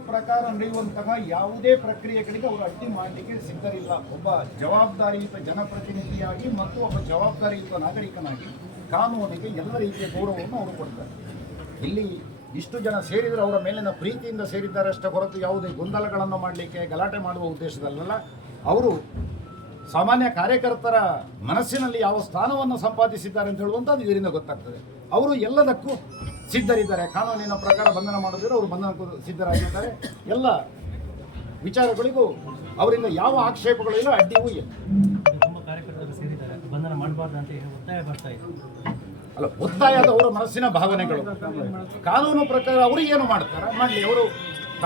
ಪ್ರಕಾರ ನಡೆಯುವಂತಹ ಯಾವುದೇ ಪ್ರಕ್ರಿಯೆಗಳಿಗೆ ಅವರು ಅಡ್ಡಿ ಮಾಡಲಿಕ್ಕೆ ಸಿದ್ಧರಿಲ್ಲ. ಒಬ್ಬ ಜವಾಬ್ದಾರಿಯುತ ಜನಪ್ರತಿನಿಧಿಯಾಗಿ ಮತ್ತು ಒಬ್ಬ ಜವಾಬ್ದಾರಿಯುತ ನಾಗರಿಕನಾಗಿ ಕಾನೂನಿಗೆ ಎಲ್ಲ ರೀತಿಯ ಗೌರವವನ್ನು ಅವರು ಕೊಡ್ತಾರೆ. ಇಲ್ಲಿ ಇಷ್ಟು ಜನ ಸೇರಿದರೆ ಅವರ ಮೇಲಿನ ಪ್ರೀತಿಯಿಂದ ಸೇರಿದ್ದಾರೆ ಅಷ್ಟೇ ಹೊರತು ಯಾವುದೇ ಗೊಂದಲಗಳನ್ನು ಮಾಡಲಿಕ್ಕೆ ಗಲಾಟೆ ಮಾಡುವ ಉದ್ದೇಶದಲ್ಲ. ಅವರು ಸಾಮಾನ್ಯ ಕಾರ್ಯಕರ್ತರ ಮನಸ್ಸಿನಲ್ಲಿ ಯಾವ ಸ್ಥಾನವನ್ನು ಸಂಪಾದಿಸಿದ್ದಾರೆ ಅಂತ ಹೇಳುವಂಥದ್ದು ಇದರಿಂದ ಗೊತ್ತಾಗ್ತದೆ. ಅವರು ಎಲ್ಲದಕ್ಕೂ ಸಿದ್ಧರಿದ್ದಾರೆ. ಕಾನೂನಿನ ಪ್ರಕಾರ ಬಂಧನ ಮಾಡಿದ್ರೆ ಅವರು ಬಂಧನಕ್ಕೂ ಸಿದ್ಧರಾಗಿದ್ದಾರೆ. ಎಲ್ಲ ವಿಚಾರಗಳಿಗೂ ಅವರಿಂದ ಯಾವ ಆಕ್ಷೇಪಗಳು ಇಲ್ಲ, ಅಡ್ಡಿಯೂ ಇಲ್ಲ. ತುಂಬ ಕಾರ್ಯಕರ್ತರು ಸೇರಿದ್ದಾರೆ, ಬಂಧನ ಮಾಡಬಾರ್ದು ಅಂತ ಒತ್ತಾಯ ಬರ್ತಾ ಇದೆ. ಅಲ್ಲ, ಒತ್ತಾಯದ ಅವರ ಮನಸ್ಸಿನ ಭಾವನೆಗಳು. ಕಾನೂನು ಪ್ರಕಾರ ಅವರು ಏನು ಮಾಡ್ತಾರೆ ಮಾಡಲಿ, ಅವರು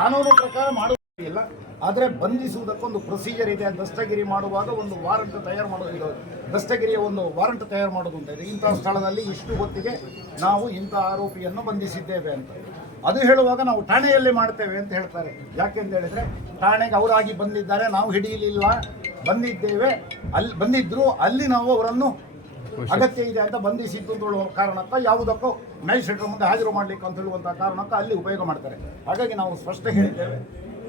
ಕಾನೂನು ಪ್ರಕಾರ ಮಾಡುವುದಿಲ್ಲ. ಆದರೆ ಬಂಧಿಸುವುದಕ್ಕೊಂದು ಪ್ರೊಸೀಜರ್ ಇದೆ. ದಸ್ತಗಿರಿ ಮಾಡುವಾಗ ಒಂದು ವಾರಂಟ್ ತಯಾರು ಮಾಡೋದು, ದಸ್ತಗಿರಿಯ ಒಂದು ವಾರಂಟ್ ತಯಾರು ಮಾಡೋದು ಅಂತ ಇದೆ. ಇಂಥ ಸ್ಥಳದಲ್ಲಿ ಇಷ್ಟು ಹೊತ್ತಿಗೆ ನಾವು ಇಂಥ ಆರೋಪಿಯನ್ನು ಬಂಧಿಸಿದ್ದೇವೆ ಅಂತ. ಅದು ಹೇಳುವಾಗ ನಾವು ಠಾಣೆಯಲ್ಲಿ ಮಾಡ್ತೇವೆ ಅಂತ ಹೇಳ್ತಾರೆ. ಯಾಕೆಂತ ಹೇಳಿದರೆ ಠಾಣೆಗೆ ಅವರಾಗಿ ಬಂದಿದ್ದಾರೆ, ನಾವು ಹಿಡಿಯಲಿಲ್ಲ, ಬಂದಿದ್ದೇವೆ, ಅಲ್ಲಿ ಬಂದಿದ್ರು, ಅಲ್ಲಿ ನಾವು ಅವರನ್ನು ಅಗತ್ಯ ಇದೆ ಅಂತ ಬಂಧಿಸಿದ್ದು ಅಂತ ಹೇಳುವ ಕಾರಣಕ್ಕೆ ಯಾವುದಕ್ಕೂ ಮ್ಯಾಜಿಸ್ಟ್ರೇಟರ್ ಮುಂದೆ ಹಾಜರು ಮಾಡಲಿಕ್ಕೆ ಅಂತ ಹೇಳುವಂಥ ಕಾರಣಕ್ಕೆ ಅಲ್ಲಿ ಉಪಯೋಗ ಮಾಡ್ತಾರೆ. ಹಾಗಾಗಿ ನಾವು ಸ್ಪಷ್ಟ ಹೇಳಿದ್ದೇವೆ,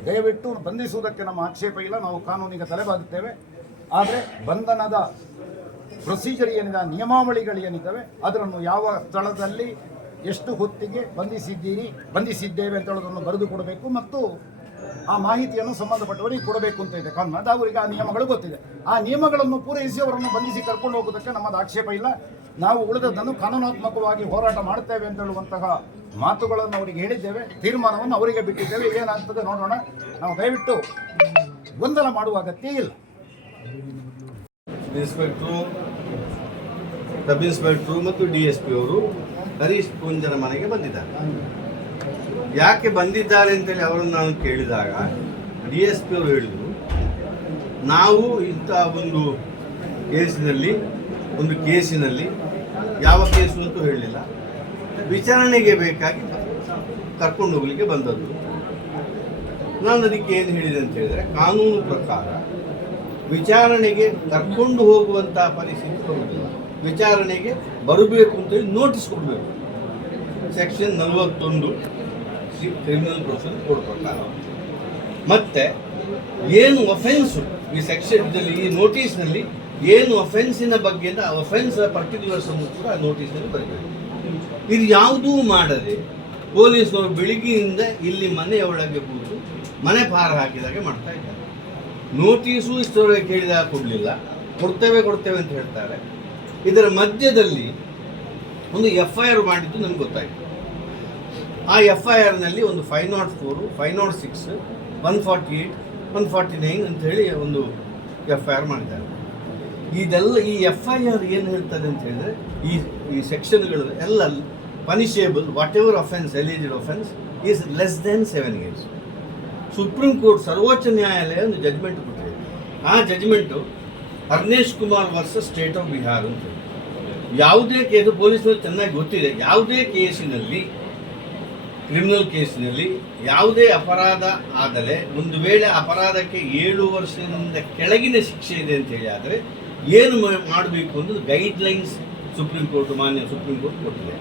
ದಯವಿಟ್ಟು ಬಂಧಿಸುವುದಕ್ಕೆ ನಮ್ಮ ಆಕ್ಷೇಪ ಇಲ್ಲ, ನಾವು ಕಾನೂನಿಗೆ ತಲೆಬಾಗುತ್ತೇವೆ. ಆದರೆ ಬಂಧನದ ಪ್ರೊಸೀಜರ್ ಏನಿದೆ, ನಿಯಮಾವಳಿಗಳು ಏನಿದ್ದಾವೆ ಅದನ್ನು ಯಾವ ಸ್ಥಳದಲ್ಲಿ ಎಷ್ಟು ಹೊತ್ತಿಗೆ ಬಂಧಿಸಿದ್ದೇವೆ ಅಂತ ಹೇಳೋದನ್ನು ಬರೆದು ಕೊಡಬೇಕು ಮತ್ತು ಆ ಮಾಹಿತಿಯನ್ನು ಸಂಬಂಧಪಟ್ಟವರಿಗೆ ಕೊಡಬೇಕು ಅಂತ ಇದೆ ಕಾನೂನು. ಅದು ಅವರಿಗೆ ಆ ನಿಯಮಗಳು ಗೊತ್ತಿದೆ. ಆ ನಿಯಮಗಳನ್ನು ಪೂರೈಸಿ ಅವರನ್ನು ಬಂಧಿಸಿ ಕರ್ಕೊಂಡು ಹೋಗೋದಕ್ಕೆ ನಮ್ಮದು ಆಕ್ಷೇಪ ಇಲ್ಲ. ನಾವು ಉಳಿದದ್ದನ್ನು ಕಾನೂನಾತ್ಮಕವಾಗಿ ಹೋರಾಟ ಮಾಡ್ತೇವೆ ಅಂತ ಹೇಳುವಂತಹ ಮಾತುಗಳನ್ನು ಅವರಿಗೆ ಹೇಳಿದ್ದೇವೆ. ತೀರ್ಮಾನವನ್ನು ಅವರಿಗೆ ಬಿಟ್ಟಿದ್ದೇವೆ. ಏನಾಗ್ತದೆ ನೋಡೋಣ. ನಾವು ದಯವಿಟ್ಟು ಗೊಂದಲ ಮಾಡುವ ಅಗತ್ಯ ಇಲ್ಲ. ಇನ್ಸ್ಪೆಕ್ಟ್ರು, ಸಬ್ ಇನ್ಸ್ಪೆಕ್ಟ್ರು ಮತ್ತು DSP ಅವರು ಹರೀಶ್ ಪೂಂಜನ ಮನೆಗೆ ಬಂದಿದ್ದಾರೆ. ಯಾಕೆ ಬಂದಿದ್ದಾರೆ ಅಂತೇಳಿ ಅವರನ್ನು ನಾನು ಕೇಳಿದಾಗ DSP ಅವರು ಹೇಳಿದರು, ನಾವು ಇಂಥ ಒಂದು ಕೇಸಿನಲ್ಲಿ ಯಾವ ಕೇಸು ಅಂತೂ ಹೇಳಲಿಲ್ಲ, ವಿಚಾರಣೆಗೆ ಬೇಕಾಗಿ ಕರ್ಕೊಂಡು ಹೋಗಲಿಕ್ಕೆ ಬಂದದ್ದು. ನಾನು ಅದಕ್ಕೆ ಏನು ಹೇಳಿದೆ ಅಂತ ಹೇಳಿದರೆ, ಕಾನೂನು ಪ್ರಕಾರ ವಿಚಾರಣೆಗೆ ಕರ್ಕೊಂಡು ಹೋಗುವಂಥ ಪರಿಸ್ಥಿತಿ ಬರುವುದಿಲ್ಲ. ವಿಚಾರಣೆಗೆ ಬರಬೇಕು ಅಂತೇಳಿ ನೋಟಿಸ್ ಕೊಡಬೇಕು. ಸೆಕ್ಷನ್ 41 ಕ್ರಿಮಿನಲ್ ಪ್ರೊಸೀಜರ್ ಕೋಡ್ ಪ್ರಕಾರ. ಮತ್ತು ಏನು ಅಫೆನ್ಸು ಈ ಸೆಕ್ಷನ್ದಲ್ಲಿ, ಈ ನೋಟಿಸ್ನಲ್ಲಿ ಏನು ಅಫೆನ್ಸಿನ ಬಗ್ಗೆ ಅಂತ ಅಫೆನ್ಸ್ ಪರ್ಟಿಕ್ಯುಲರ್ಸ್ ಅನ್ನು ಕೂಡ ನೋಟಿಸ್ನಲ್ಲಿ ಬರಬೇಕು. ಇದು ಯಾವುದೂ ಮಾಡದೆ ಪೊಲೀಸರು ಬೆಳಿಗ್ಗೆಯಿಂದ ಇಲ್ಲಿ ಮನೆಯೊಳಗೆ ಕೂತು ಮನೆ ಪಾರ ಹಾಕಿದಾಗೆ ಮಾಡ್ತಾ ಇದ್ದಾರೆ. ನೋಟಿಸು ಇಷ್ಟರವರೆಗೆ ಕೇಳಿದಾಗ ಕೊಡಲಿಲ್ಲ, ಕೊಡ್ತೇವೆ ಅಂತ ಹೇಳ್ತಾರೆ. ಇದರ ಮಧ್ಯದಲ್ಲಿ ಒಂದು FIR ಮಾಡಿದ್ದು ನಮ್ಗೆ ಗೊತ್ತಾಯಿತು. ಆ FIRನಲ್ಲಿ ಒಂದು 504, 506, 148, 149 ಅಂತ ಹೇಳಿ ಒಂದು FIR ಮಾಡಿದ್ದಾರೆ. ಇದೆಲ್ಲ ಈ FIR ಏನು ಹೇಳ್ತದೆ ಅಂತ ಹೇಳಿದ್ರೆ, ಈ ಸೆಕ್ಷನ್ಗಳು ಎಲ್ಲ punishable, whatever offence, alleged offence is less than 7 years. Supreme court, ಸರ್ವೋಚ್ಚ ನ್ಯಾಯಾಲಯ ಒಂದು ಜಜ್ಮೆಂಟ್ ಕೊಟ್ಟಿದೆ. ಆ judgment Harnesh Kumar versus state of Bihar ಅಂತ. ಯಾವುದೇ ಕೇಸು, ಪೊಲೀಸರು ಚೆನ್ನಾಗಿ ಗೊತ್ತಿದೆ, ಯಾವುದೇ ಕೇಸಿನಲ್ಲಿ, ಕ್ರಿಮಿನಲ್ ಕೇಸಿನಲ್ಲಿ ಯಾವುದೇ ಅಪರಾಧ ಆದರೆ ಒಂದು ವೇಳೆ ಅಪರಾಧಕ್ಕೆ 7 ವರ್ಷದಿಂದ ಕೆಳಗಿನ ಶಿಕ್ಷೆ ಇದೆ ಅಂತೇಳಿ ಆದರೆ ಏನು ಮಾಡಬೇಕು ಅನ್ನೋದು ಗೈಡ್ಲೈನ್ಸ್ ಮಾನ್ಯ ಸುಪ್ರೀಂ ಕೋರ್ಟ್ ಕೊಟ್ಟಿದೆ.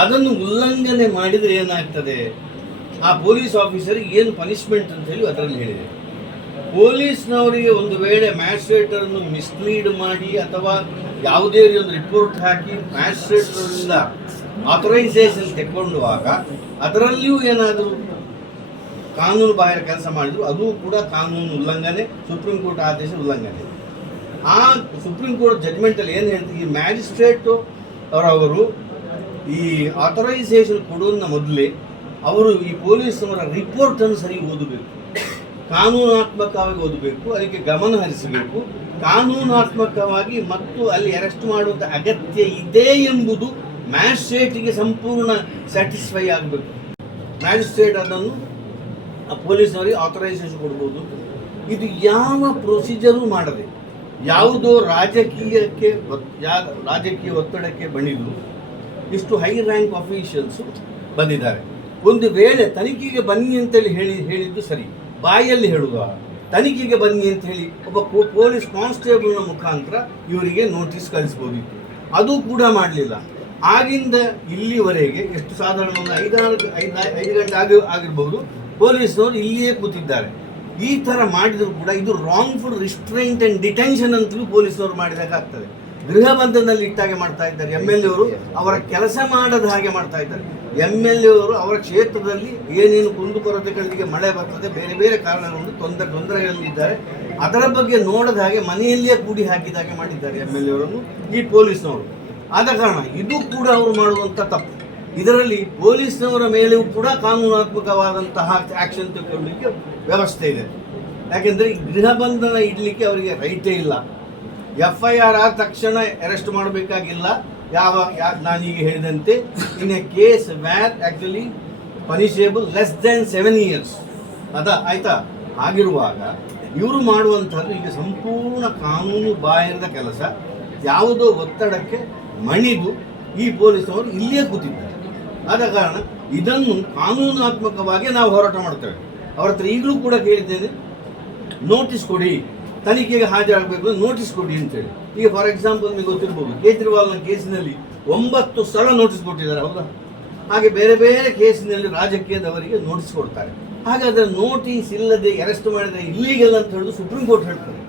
ಅದನ್ನು ಉಲ್ಲಂಘನೆ ಮಾಡಿದರೆ ಏನಾಗ್ತದೆ, ಆ ಪೊಲೀಸ್ ಆಫೀಸರಿಗೆ ಏನು ಪನಿಷ್ಮೆಂಟ್ ಅಂತ ಹೇಳಿ ಅದರಲ್ಲಿ ಹೇಳಿದೆ. ಪೊಲೀಸ್ನವರಿಗೆ ಒಂದು ವೇಳೆ ಮ್ಯಾಜಿಸ್ಟ್ರೇಟರನ್ನು ಮಿಸ್ಲೀಡ್ ಮಾಡಿ ಅಥವಾ ಯಾವುದೇ ಒಂದು ರಿಪೋರ್ಟ್ ಹಾಕಿ ಮ್ಯಾಜಿಸ್ಟ್ರೇಟರಿಂದ ಆಥರೈಸೇಷನ್ ತೆಕ್ಕೊಳ್ಳುವಾಗ ಅದರಲ್ಲಿಯೂ ಏನಾದರೂ ಕಾನೂನು ಬಾಹಿರ ಕೆಲಸ ಮಾಡಿದ್ರು ಅದು ಕೂಡ ಕಾನೂನು ಉಲ್ಲಂಘನೆ, ಸುಪ್ರೀಂ ಕೋರ್ಟ್ ಆದೇಶ ಉಲ್ಲಂಘನೆ. ಆ ಸುಪ್ರೀಂ ಕೋರ್ಟ್ ಜಡ್ಜ್ಮೆಂಟಲ್ಲಿ ಏನು ಹೇಳ್ತೀವಿ, ಈ ಮ್ಯಾಜಿಸ್ಟ್ರೇಟು ಅವರು ಈ ಆಥರೈಸೇಷನ್ ಕೊಡೋದನ್ನ ಮೊದಲೇ ಅವರು ಈ ಪೊಲೀಸರ ರಿಪೋರ್ಟನ್ನು ಸರಿ ಓದಬೇಕು, ಕಾನೂನಾತ್ಮಕವಾಗಿ ಓದಬೇಕು, ಅದಕ್ಕೆ ಗಮನ ಹರಿಸಬೇಕು, ಕಾನೂನಾತ್ಮಕವಾಗಿ ಮತ್ತು ಅಲ್ಲಿ ಅರೆಸ್ಟ್ ಮಾಡುವಂಥ ಅಗತ್ಯ ಇದೆ ಎಂಬುದು ಮ್ಯಾಜಿಸ್ಟ್ರೇಟಿಗೆ ಸಂಪೂರ್ಣ ಸ್ಯಾಟಿಸ್ಫೈ ಆಗಬೇಕು. ಮ್ಯಾಜಿಸ್ಟ್ರೇಟ್ ಅದನ್ನು ಪೊಲೀಸ್ನವರಿಗೆ ಆಥರೈಸೇಷನ್ ಕೊಡ್ಬೋದು. ಇದು ಯಾವ ಪ್ರೊಸೀಜರೂ ಮಾಡದೆ ಯಾವುದೋ ರಾಜಕೀಯ ಒತ್ತಡಕ್ಕೆ ಬಣಿದು ಇಷ್ಟು ಹೈ ರ್ಯಾಂಕ್ ಆಫೀಷಿಯಲ್ಸು ಬಂದಿದ್ದಾರೆ. ಒಂದು ವೇಳೆ ತನಿಖೆಗೆ ಬನ್ನಿ ಅಂತೇಳಿ ಹೇಳಿದ್ದು ಸರಿ, ಬಾಯಲ್ಲಿ ಹೇಳುವ ತನಿಖೆಗೆ ಬನ್ನಿ ಅಂತ ಹೇಳಿ ಒಬ್ಬ ಪೊಲೀಸ್ ಕಾನ್ಸ್ಟೇಬಲ್ನ ಮುಖಾಂತರ ಇವರಿಗೆ ನೋಟಿಸ್ ಕಳಿಸ್ಬೋದಿತ್ತು. ಅದು ಕೂಡ ಮಾಡಲಿಲ್ಲ. ಆಗಿಂದ ಇಲ್ಲಿವರೆಗೆ ಎಷ್ಟು ಸಾಧಾರಣ ಒಂದು 5 ಗಂಟೆ ಆಗಿರ್ಬೋದು, ಪೊಲೀಸ್ನವರು ಇಲ್ಲಿಯೇ ಕೂತಿದ್ದಾರೆ. ಈ ಥರ ಮಾಡಿದರೂ ಕೂಡ ಇದು ರಾಂಗ್ಫುಲ್ ರಿಸ್ಟ್ರೈಂಟ್ ಆ್ಯಂಡ್ ಡಿಟೆನ್ಷನ್ ಅಂತಲೂ ಪೊಲೀಸ್ನವರು ಮಾಡಿದಾಗ ಆಗ್ತದೆ. ಗೃಹ ಬಂಧನದಲ್ಲಿ ಇಟ್ಟಾಗೆ ಮಾಡ್ತಾ ಇದ್ದಾರೆ. MLA ಅವರು ಅವರ ಕೆಲಸ ಮಾಡದ ಹಾಗೆ ಮಾಡ್ತಾ ಇದ್ದಾರೆ. MLA ಅವರು ಅವರ ಕ್ಷೇತ್ರದಲ್ಲಿ ಏನೇನು ಕುಂದುಕೊರತೆಗಳಿಗೆ ಮಳೆ ಬರ್ತದೆ, ಬೇರೆ ಬೇರೆ ಕಾರಣಗಳನ್ನು ತೊಂದರೆಯಲ್ಲಿದ್ದಾರೆ, ಅದರ ಬಗ್ಗೆ ನೋಡದ ಹಾಗೆ ಮನೆಯಲ್ಲಿಯೇ ಕೂಡಿ ಹಾಕಿದ ಹಾಗೆ ಮಾಡಿದ್ದಾರೆ MLA ಅವರನ್ನು ಈ ಪೊಲೀಸ್ನವರು. ಆದ ಕಾರಣ ಇದು ಕೂಡ ಅವರು ಮಾಡುವಂಥ ತಪ್ಪು. ಇದರಲ್ಲಿ ಪೊಲೀಸ್ನವರ ಮೇಲೆಯೂ ಕೂಡ ಕಾನೂನಾತ್ಮಕವಾದಂತಹ ಆಕ್ಷನ್ ತೆಗೆದುಕೊಳ್ಳಲಿಕ್ಕೆ ವ್ಯವಸ್ಥೆ ಇದೆ. ಯಾಕೆಂದರೆ ಗೃಹ ಬಂಧನ ಇಡಲಿಕ್ಕೆ ಅವರಿಗೆ ರೈಟೇ ಇಲ್ಲ. FIR ಆದ ತಕ್ಷಣ ಅರೆಸ್ಟ್ ಮಾಡಬೇಕಾಗಿಲ್ಲ. ನಾನೀಗ ಹೇಳಿದಂತೆ in a case where actually punishable less than 7 years ಆಯ್ತಾ. ಆಗಿರುವಾಗ ಇವರು ಮಾಡುವಂಥದ್ದು ಈಗ ಸಂಪೂರ್ಣ ಕಾನೂನು ಬಾಹಿರದ ಕೆಲಸ. ಯಾವುದೋ ಒತ್ತಡಕ್ಕೆ ಮಣಿದು ಈ ಪೊಲೀಸವರು ಇಲ್ಲಿಯೇ ಕೂತಿದ್ದಾರೆ. ಆದ ಕಾರಣ ಇದನ್ನು ಕಾನೂನಾತ್ಮಕವಾಗಿ ನಾವು ಹೋರಾಟ ಮಾಡ್ತೇವೆ. ಅವ್ರ ಹತ್ರ ಈಗಲೂ ಕೂಡ ಕೇಳಿದ್ದೇನೆ, ನೋಟಿಸ್ ಕೊಡಿ, ತನಿಖೆಗೆ ಹಾಜರಾಗಬೇಕು, ನೋಟಿಸ್ ಕೊಡಿ ಅಂತೇಳಿ. ಈಗ ಫಾರ್ ಎಕ್ಸಾಂಪಲ್ ನಿಮಗೆ ಗೊತ್ತಿರ್ಬೋದು, ಕೇಜ್ರಿವಾಲ್ನ ಕೇಸಿನಲ್ಲಿ 9 ಸಲ ನೋಟಿಸ್ ಕೊಟ್ಟಿದ್ದಾರೆ, ಹೌದಾ? ಹಾಗೆ ಬೇರೆ ಬೇರೆ ಕೇಸಿನಲ್ಲಿ ರಾಜಕೀಯದವರಿಗೆ ನೋಟಿಸ್ ಕೊಡ್ತಾರೆ. ಹಾಗಾದರೆ ನೋಟಿಸ್ ಇಲ್ಲದೆ ಅರೆಸ್ಟ್ ಮಾಡಿದರೆ ಇಲ್ಲೀಗಲ್ ಅಂತ ಹೇಳೋದು ಸುಪ್ರೀಂ ಕೋರ್ಟ್ ಹೇಳ್ತಾರೆ.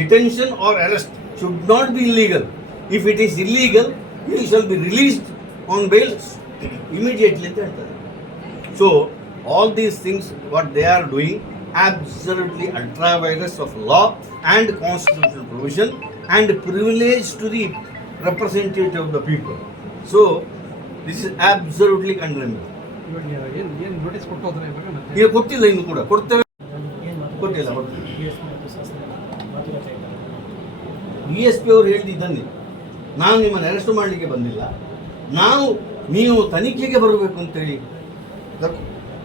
Detention or arrest should not be illegal. If it is illegal you shall be released on bail immediately ಅಂತ ಹೇಳ್ತಾರೆ. So all these things what they are doing absolutely ultra virus of law and constitutional provision and privilege to the representative of the people. So this is absolutely condemnable. ಏನು notice ಕೊಟ್ಟು ಹೋದ್ರೆ ಇವಾಗ ಮತ್ತೆ ಈಗ ಕೊಟ್ಟಿಲ್ಲ, ಇನ್ನು ಕೂಡ ಕೊಡ್ತೇವೆ, ಏನು ಕೊಟ್ಟಿಲ್ಲ. DSP ಅವರು ಹೇಳಿದ್ದನ್ನೇ, ನಾನು ನಿಮ್ಮನ್ನು ಅರೆಸ್ಟ್ ಮಾಡಲಿಕ್ಕೆ ಬಂದಿಲ್ಲ, ನೀವು ತನಿಖೆಗೆ ಬರಬೇಕು ಅಂತೇಳಿ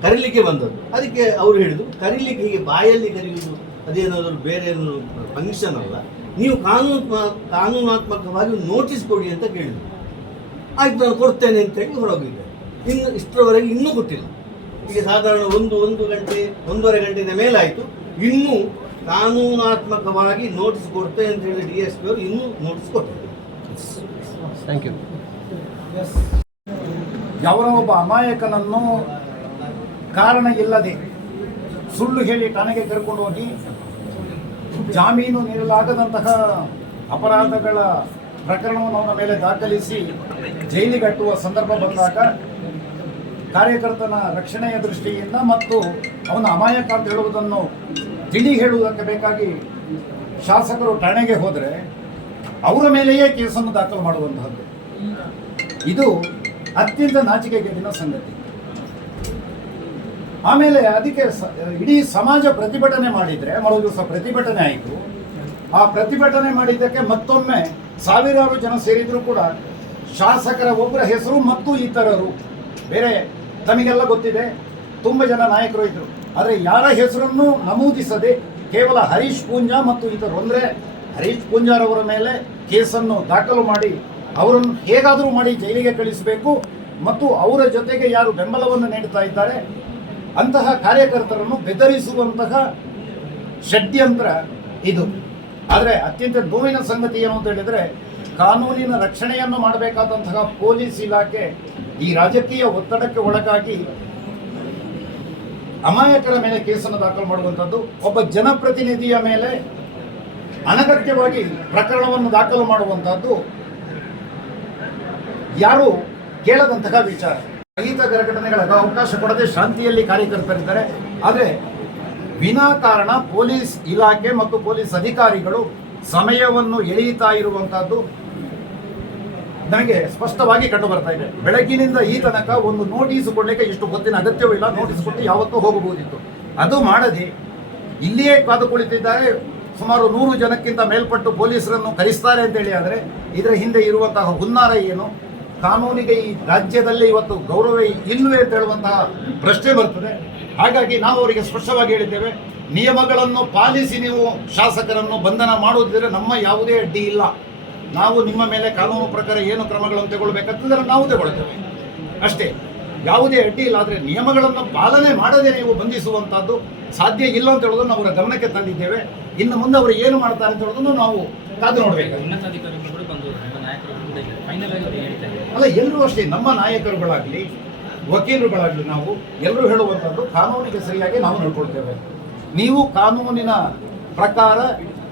ಕರೀಲಿಕ್ಕೆ ಬಂದದ್ದು. ಅದಕ್ಕೆ ಅವರು ಹೇಳಿದ್ರು, ಕರೀಲಿಕ್ಕೆ ಹೀಗೆ ಬಾಯಲ್ಲಿ ಕರೆಯುವುದು ಅದೇನಾದರೂ ಬೇರೆ ಫಂಕ್ಷನ್ ಅಲ್ಲ, ನೀವು ಕಾನೂನಾತ್ಮಕವಾಗಿ ನೋಟಿಸ್ ಕೊಡಿ ಅಂತ ಕೇಳಿದ್ರು. ಆಯ್ತು, ನಾನು ಕೊಡ್ತೇನೆ ಅಂತೇಳಿ ಹೊರಗೋಗಿದ್ದೆ. ಇನ್ನು ಇಷ್ಟರವರೆಗೆ ಇನ್ನೂ ಕೊಟ್ಟಿಲ್ಲ. ಈಗ ಸಾಧಾರಣ ಒಂದು ಗಂಟೆ 1.5 ಗಂಟೆಯ ಮೇಲಾಯಿತು, ಇನ್ನೂ ಕಾನೂನಾತ್ಮಕವಾಗಿ ನೋಟಿಸ್ ಕೊಡ್ತೇನೆ ಅಂತ ಹೇಳಿ DSP ಅವರು ಇನ್ನೂ ನೋಟಿಸ್ ಕೊಟ್ಟಿದ್ದಾರೆ. Thank you. ಯಾವನೋ ಒಬ್ಬ ಅಮಾಯಕನನ್ನು ಕಾರಣ ಇಲ್ಲದೆ ಸುಳ್ಳು ಹೇಳಿ ಠಾಣೆಗೆ ಕರ್ಕೊಂಡು ಹೋಗಿ ಜಾಮೀನು ನೀಡಲಾಗದಂತಹ ಅಪರಾಧಗಳ ಪ್ರಕರಣವನ್ನು ಅವನ ಮೇಲೆ ದಾಖಲಿಸಿ ಜೈಲಿಗೆ ಕಟ್ಟುವ ಸಂದರ್ಭ ಬಂದಾಗ ಕಾರ್ಯಕರ್ತನ ರಕ್ಷಣೆಯ ದೃಷ್ಟಿಯಿಂದ ಮತ್ತು ಅವನ ಅಮಾಯಕ ಅಂತ ಹೇಳುವುದನ್ನು ತಿಳಿ ಹೇಳುವುದಕ್ಕೆ ಬೇಕಾಗಿ ಶಾಸಕರು ಠಾಣೆಗೆ ಹೋದರೆ ಅವರ ಮೇಲೆಯೇ ಕೇಸನ್ನು ದಾಖಲು ಮಾಡುವಂತಹದ್ದು. ಇದು ಅತ್ಯಂತ ನಾಚಿಕೆಗೇಡಿನ ಸಂಗತಿ. ಆಮೇಲೆ ಅದಕ್ಕೆ ಇಡೀ ಸಮಾಜ ಪ್ರತಿಭಟನೆ ಮಾಡಿದರೆ, ಮರು ದಿವಸ ಪ್ರತಿಭಟನೆ ಆಯಿತು. ಆ ಪ್ರತಿಭಟನೆ ಮಾಡಿದ್ದಕ್ಕೆ ಮತ್ತೊಮ್ಮೆ ಸಾವಿರಾರು ಜನ ಸೇರಿದ್ರು ಕೂಡ ಶಾಸಕರ ಒಬ್ಬರ ಹೆಸರು ಮತ್ತು ಇತರರು ಬೇರೆ ತಮಗೆಲ್ಲ ಗೊತ್ತಿದೆ, ತುಂಬ ಜನ ನಾಯಕರು ಇದ್ದರು, ಆದರೆ ಯಾರ ಹೆಸರನ್ನು ನಮೂದಿಸದೆ ಕೇವಲ ಹರೀಶ್ ಪೂಂಜಾ ಮತ್ತು ಇತರರು, ಅಂದರೆ ಹರೀಶ್ ಪೂಂಜಾರವರ ಮೇಲೆ ಕೇಸನ್ನು ದಾಖಲು ಮಾಡಿ ಅವರನ್ನು ಹೇಗಾದರೂ ಮಾಡಿ ಜೈಲಿಗೆ ಕಳಿಸಬೇಕು ಮತ್ತು ಅವರ ಜೊತೆಗೆ ಯಾರು ಬೆಂಬಲವನ್ನು ನೀಡುತ್ತಾ ಇದ್ದಾರೆ ಅಂತಹ ಕಾರ್ಯಕರ್ತರನ್ನು ಬೆದರಿಸುವಂತಹ ಷಡ್ಯಂತ್ರ ಇದು. ಆದರೆ ಅತ್ಯಂತ ನೋವಿನ ಸಂಗತಿ ಏನು ಅಂತ ಹೇಳಿದರೆ, ಕಾನೂನಿನ ರಕ್ಷಣೆಯನ್ನು ಮಾಡಬೇಕಾದಂತಹ ಪೊಲೀಸ್ ಇಲಾಖೆ ಈ ರಾಜಕೀಯ ಒತ್ತಡಕ್ಕೆ ಒಳಗಾಗಿ ಅಮಾಯಕರ ಮೇಲೆ ಕೇಸನ್ನು ದಾಖಲು ಮಾಡುವಂಥದ್ದು, ಒಬ್ಬ ಜನಪ್ರತಿನಿಧಿಯ ಮೇಲೆ ಅನಗತ್ಯವಾಗಿ ಪ್ರಕರಣವನ್ನು ದಾಖಲು ಮಾಡುವಂತಹದ್ದು ಯಾರು ಕೇಳದಂತಹ ವಿಚಾರ. ರಹಿತ ಘಟನೆಗಳಿಗೆ ಅವಕಾಶ ಕೊಡದೆ ಶಾಂತಿಯಲ್ಲಿ ಕಾರ್ಯಕರ್ತರಿದ್ದಾರೆ. ಆದರೆ ವಿನಾಕಾರಣ ಪೊಲೀಸ್ ಇಲಾಖೆ ಮತ್ತು ಪೊಲೀಸ್ ಅಧಿಕಾರಿಗಳು ಸಮಯವನ್ನು ಎಳೆಯುತ್ತಾ ಇರುವಂತಹದ್ದು ನನಗೆ ಸ್ಪಷ್ಟವಾಗಿ ಕಂಡು ಬರ್ತಾ ಇದೆ. ಬೆಳಗ್ಗಿನಿಂದ ಈ ತನಕ ಒಂದು ನೋಟಿಸ್ ಕೊಡಲಿಕ್ಕೆ ಇಷ್ಟು ಹೊತ್ತಿನ ಅಗತ್ಯವಿಲ್ಲ. ನೋಟಿಸ್ ಕೊಟ್ಟು ಯಾವತ್ತೂ ಹೋಗಬಹುದಿತ್ತು. ಅದು ಮಾಡದೆ ಇಲ್ಲಿಯೇ ಕಾದು ಕುಳಿತಿದ್ದಾರೆ. ಸುಮಾರು 100 ಜನಕ್ಕಿಂತ ಮೇಲ್ಪಟ್ಟು ಪೊಲೀಸರನ್ನು ಕರೆಸ್ತಾರೆ ಅಂತೇಳಿ. ಆದರೆ ಇದರ ಹಿಂದೆ ಇರುವಂತಹ ಹುನ್ನಾರ ಏನು? ಕಾನೂನಿಗೆ ಈ ರಾಜ್ಯದಲ್ಲಿ ಇವತ್ತು ಗೌರವ ಇಲ್ಲವೇ ಅಂತ ಹೇಳುವಂತಹ ಪ್ರಶ್ನೆ ಬರ್ತದೆ. ಹಾಗಾಗಿ ನಾವು ಅವರಿಗೆ ಸ್ಪಷ್ಟವಾಗಿ ಹೇಳಿದ್ದೇವೆ, ನಿಯಮಗಳನ್ನು ಪಾಲಿಸಿ ನೀವು ಶಾಸಕರನ್ನು ಬಂಧನ ಮಾಡುವುದಿದ್ರೆ ನಮ್ಮ ಯಾವುದೇ ಅಡ್ಡಿ ಇಲ್ಲ. ನಾವು ನಿಮ್ಮ ಮೇಲೆ ಕಾನೂನು ಪ್ರಕಾರ ಏನು ಕ್ರಮಗಳನ್ನು ತಗೊಳ್ಬೇಕಂತಂದ್ರೆ ನಾವು ತಗೊಳ್ತೇವೆ ಅಷ್ಟೇ, ಯಾವುದೇ ಅಡ್ಡಿ ಇಲ್ಲ. ಆದರೆ ನಿಯಮಗಳನ್ನು ಪಾಲನೆ ಮಾಡದೆ ನೀವು ಬಂಧಿಸುವಂಥದ್ದು ಸಾಧ್ಯ ಇಲ್ಲ ಅಂತ ಹೇಳೋದನ್ನು ಅವರ ಗಮನಕ್ಕೆ ತಂದಿದ್ದೇವೆ. ಇನ್ನು ಮುಂದೆ ಅವರು ಏನು ಮಾಡ್ತಾರೆ ಅಂತ ಹೇಳೋದನ್ನು ನಾವು ಕಾದು ನೋಡಬೇಕು. ಅಲ್ಲ, ಎಲ್ಲರೂ ಅಷ್ಟೇ, ನಮ್ಮ ನಾಯಕರುಗಳಾಗಲಿ ವಕೀಲರುಗಳಾಗಲಿ ನಾವು ಎಲ್ಲರೂ ಹೇಳುವಂಥದ್ದು ಕಾನೂನಿಗೆ ಸರಿಯಾಗಿ ನಾವು ನಡ್ಕೊಳ್ತೇವೆ. ನೀವು ಕಾನೂನಿನ ಪ್ರಕಾರ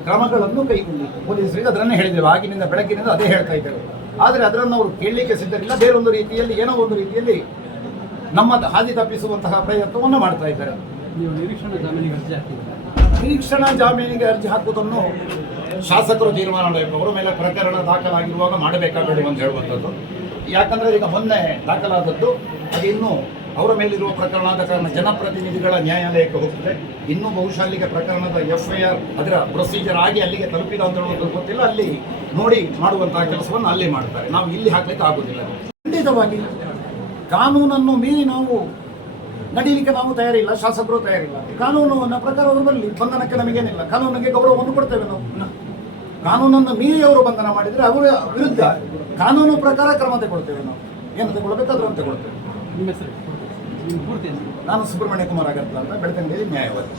ಕ್ರಮಗಳನ್ನು ಕೈಗೊಳ್ಳಿ. ಪೊಲೀಸರಿಗೆ ಅದನ್ನೇ ಹೇಳಿದ್ದೇವೆ, ಆಗಿನಿಂದ ಬೆಳಗ್ಗಿನಿಂದ ಅದೇ ಹೇಳ್ತಾ ಇದ್ದೇವೆ. ಆದರೆ ಅದನ್ನು ಅವರು ಕೇಳಲಿಕ್ಕೆ ಸಿದ್ಧರಿಲ್ಲ. ಬೇರೊಂದು ರೀತಿಯಲ್ಲಿ ಏನೋ ಒಂದು ರೀತಿಯಲ್ಲಿ ನಮ್ಮ ಹಾದಿ ತಪ್ಪಿಸುವಂತಹ ಪ್ರಯತ್ನವನ್ನು ಮಾಡ್ತಾ ಇದ್ದಾರೆ. ನೀವು ನಿರೀಕ್ಷಣಾ ಜಾಮೀನಿಗೆ ಅರ್ಜಿ ಹಾಕಿದ್ದೀರಾ? ನಿರೀಕ್ಷಣಾ ಜಾಮೀನಿಗೆ ಅರ್ಜಿ ಹಾಕುವುದನ್ನು ಶಾಸಕರು ತೀರ್ಮಾನ ಮಾಡಬೇಕು. ಅವರ ಮೇಲೆ ಪ್ರಕರಣ ದಾಖಲಾಗಿರುವಾಗ ಮಾಡಬೇಕಾಗಬೇಕು ಅಂತ ಹೇಳುವಂಥದ್ದು. ಯಾಕಂದರೆ ಈಗ ಮೊನ್ನೆ ದಾಖಲಾದದ್ದು ಅದು ಇನ್ನೂ ಅವರ ಮೇಲಿರುವ ಪ್ರಕರಣ ಆದ ಕಾರಣ ಜನಪ್ರತಿನಿಧಿಗಳ ನ್ಯಾಯಾಲಯಕ್ಕೆ ಹೋಗ್ತದೆ. ಇನ್ನೂ ಬಹುಶಃ ಅಲ್ಲಿಗೆ ಪ್ರಕರಣದ FIR ಅದರ ಪ್ರೊಸೀಜರ್ ಆಗಿ ಅಲ್ಲಿಗೆ ತಲುಪಿದ ಅಂತ ಹೇಳುವಂಥದ್ದು ಗೊತ್ತಿಲ್ಲ. ಅಲ್ಲಿ ನೋಡಿ ಮಾಡುವಂತಹ ಕೆಲಸವನ್ನು ಅಲ್ಲಿ ಮಾಡ್ತಾರೆ. ನಾವು ಇಲ್ಲಿ ಹಾಕ್ಲಿಕ್ಕೆ ಆಗೋದಿಲ್ಲ. ಖಂಡಿತವಾಗಿ ಕಾನೂನನ್ನು ಮೀರಿ ನಾವು ನಡೀಲಿಕ್ಕೆ ನಾವು ತಯಾರಿಲ್ಲ, ಶಾಸಕರು ತಯಾರಿಲ್ಲ. ಕಾನೂನಿನ ಪ್ರಕಾರ ಅವರು ಬರಲಿ, ಬಂಧನಕ್ಕೆ ನಮಗೇನಿಲ್ಲ. ಕಾನೂನಿಗೆ ಗೌರವವನ್ನು ಕೊಡ್ತೇವೆ ನಾವು. ಕಾನೂನನ್ನು ಮೀರಿ ಅವರು ಬಂಧನ ಮಾಡಿದರೆ ಅವರ ವಿರುದ್ಧ ಕಾನೂನು ಪ್ರಕಾರ ಕ್ರಮ ತಗೊಳ್ತೇವೆ. ನಾವು ಏನು ತಗೊಳ್ಬೇಕಾದ್ರೂ ಅಂತ ತಗೊಳ್ತೇವೆ. ನಿಮ್ಮ ಹೆಸರು ನಿಮ್ಮ ಪೂರ್ತಿ ಹೆಸರು? ನಾನು ಸುಬ್ರಹ್ಮಣ್ಯ ಕುಮಾರ್ ಅಗರ್ತ ಅಂತ, ಬೆಳ್ತಂಗಡಿಯಲ್ಲಿ ನ್ಯಾಯವಾದಿ.